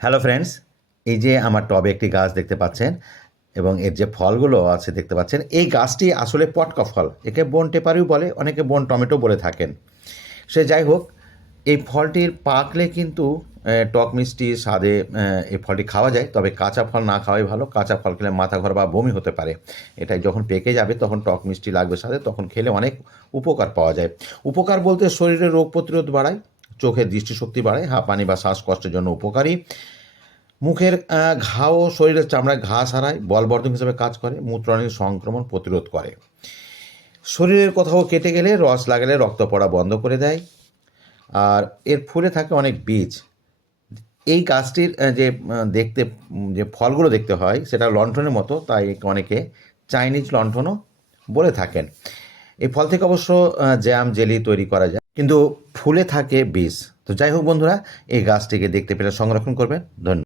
Hello friends এই যে আমার টবে একটি গাছ দেখতে পাচ্ছেন এবং এর যে ফলগুলো আছে দেখতে পাচ্ছেন, এই গাছটি আসলে পটকা ফল। একে বন টেপারিও বলে, অনেকে বন টমেটো বলে থাকেন। সে যাই হোক, এই ফলটির পাকলে কিন্তু টক মিষ্টি, স্বাদে এই ফলটি খাওয়া যায়। তবে কাঁচা ফল না খাওয়াই ভালো। কাঁচা ফল খেলে মাথা ঘর বা বমি হতে পারে। এটাই যখন পেকে যাবে, তখন টক মিষ্টি লাগবে স্বাদে তখন খেলে অনেক উপকার পাওয়া যায়। উপকার বলতে শরীরে রোগ প্রতিরোধ বাড়ায় চোখের দৃষ্টিশক্তি বাড়ে হাঁপানি বা শ্বাসকষ্টের জন্য উপকারী। মুখের ঘা ও শরীরের চামড়ায় ঘা সারায় বলবর্ধক হিসেবে কাজ করে মূত্রনালীর সংক্রমণ প্রতিরোধ করে। শরীরের কোথাও কেটে গেলে রস লাগালে রক্ত পড়া বন্ধ করে দেয়। আর এর ফুলে থাকে অনেক বীজ। এই গাছটির যে দেখতে, যে ফলগুলো দেখতে হয়, সেটা লণ্ঠনের মতো, তাই অনেকে চাইনিজ লণ্ঠনও বলে থাকেন। এই ফল থেকে অবশ্য জ্যাম, জেলি তৈরি করা যায়। কিন্তু ফুলে থাকে বীজ। তো যাই হোক বন্ধুরা, এই গাছটিকে দেখতে পেলে সংরক্ষণ করবেন। ধন্যবাদ।